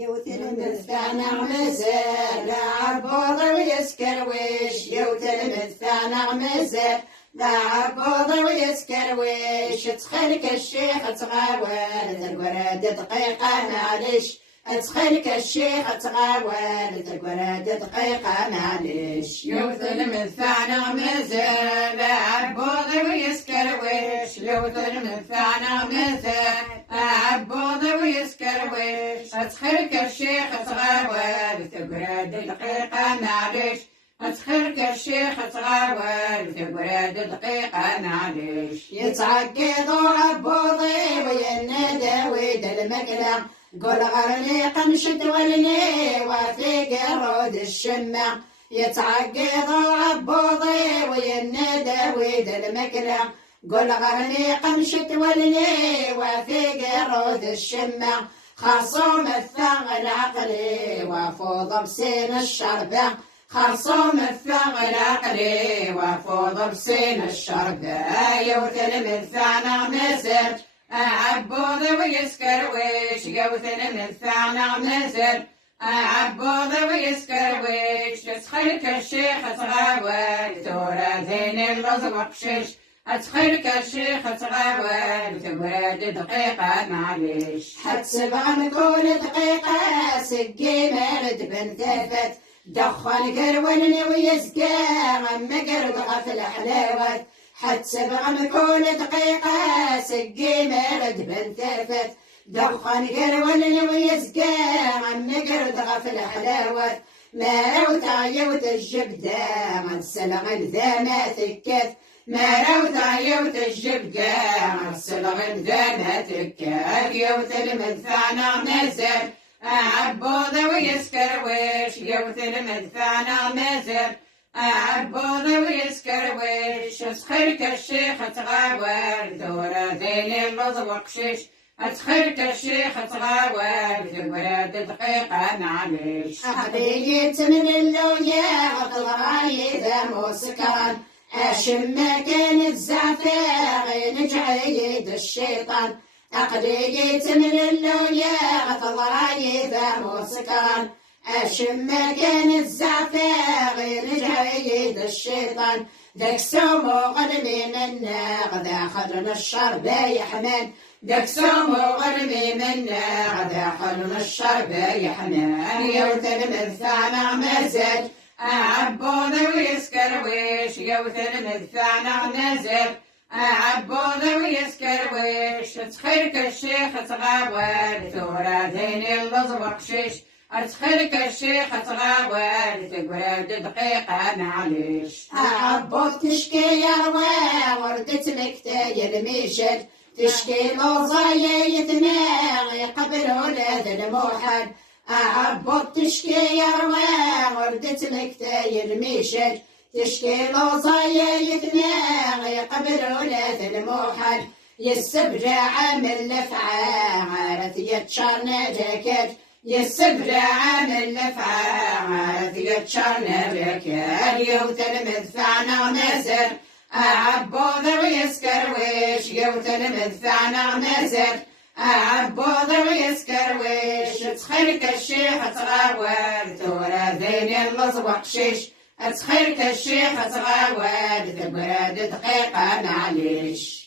يوتلمذ نغمزر عبوض ويسكرويش يوتلمذ نغمزر عبوض ويسكرويش تخلك الشيخ تغاول الورد دقيقة معلش تخلك الشيخ تغاول الورد دقيقة معلش يوتلمذ نغمزر عبوض ويسكرويش يوتلمذ نغمزر عبوض ويسكرويش تخلك الشيخ تغاول تقرد دقيقة معلش تخلك الشيخ تغاول تقرد دقيقة معلش يتعقدوا عبوضي وينادى ويد المقلم قول غرني قمشت ولني وفي قرود الشمة يتعقدوا عبوضي وينادى ويد المقلم قول غرني قمشت ولني وفي قرود الشمة خرصوم الثغل عقلي وفوض بسين الشربة خرصوم الثغل عقلي وفوض بسين الشربة يوتلمذ نغمزر عبوض ويسكرويش يوتلمذ نغمزر عبوض ويسكرويش تسخلك الشيخ تغاول تورا ذين اللوز وقشيش تخلك الشيخ تغاول تقرد دقيقة معلش حتسبع نقول دقيقة سقي مرد بنت ثفت دخن قرولني ويسقى أما قرد غفل حلاوت حتسبع نقول دقيقة سقي مرد بنت ثفت دخن قرولني ويسقى أما قرد غفل حلاوت ما روت يوت الجبدة من سلغ ذا ما ثكت ما روت يوت الجبدة من سلغ ذا ما ثكت يوتلمذ نغمزر عبوض ويسكرويش يوتلمذ نغمزر عبوض ويسكرويش تخلك الشيخ تغاول ثورة ذين اللوز وقشيش تخلك الشيخ تغاول تقرد دقيقة معلش حبيت من اللويا وطلعي ذا موسكران أشم كانت زعفاغ نجعيد الشيطان أقليت من اللويا وطلعي ذا موسكران أشم كانت زعفاغ نجعيد الشيطان ذاك سومو غرمي منا غدا خلنا الشرب يحمن ذاك سومو غرمي منا غدا خلنا الشرب يحمن يوتلمذ نغمزر عبوض ويسكرويش يوتلمذ نغمزر عبوض ويسكرويش تخلك الشيخ تغاول ثورة ذين اللوز وقشيش تخلك الشيخ تغاول تقرد دقيقة معلش عبوض تشكي يروى وردت مكتاي الميشد تشكي لوزايا يتناغي قبل ولاد الموحد عبوض تشكي يروى وردت مكتاي الميشد تشكي لوزايا يتناغي قبل ولاد الموحد يسبجع عامل لفعال يتشارنا جاكت يسبجع عامل لفعال يتشارنا جاكت يوتلمذ نغمزر عبوض ويسكرويش يوتلمذ نغمزر عبوض ويسكرويش تخلك الشيخ تغاول ثورة ذين اللوز وقشيش تخلك الشيخ تغاول تقرد دقيقة معلش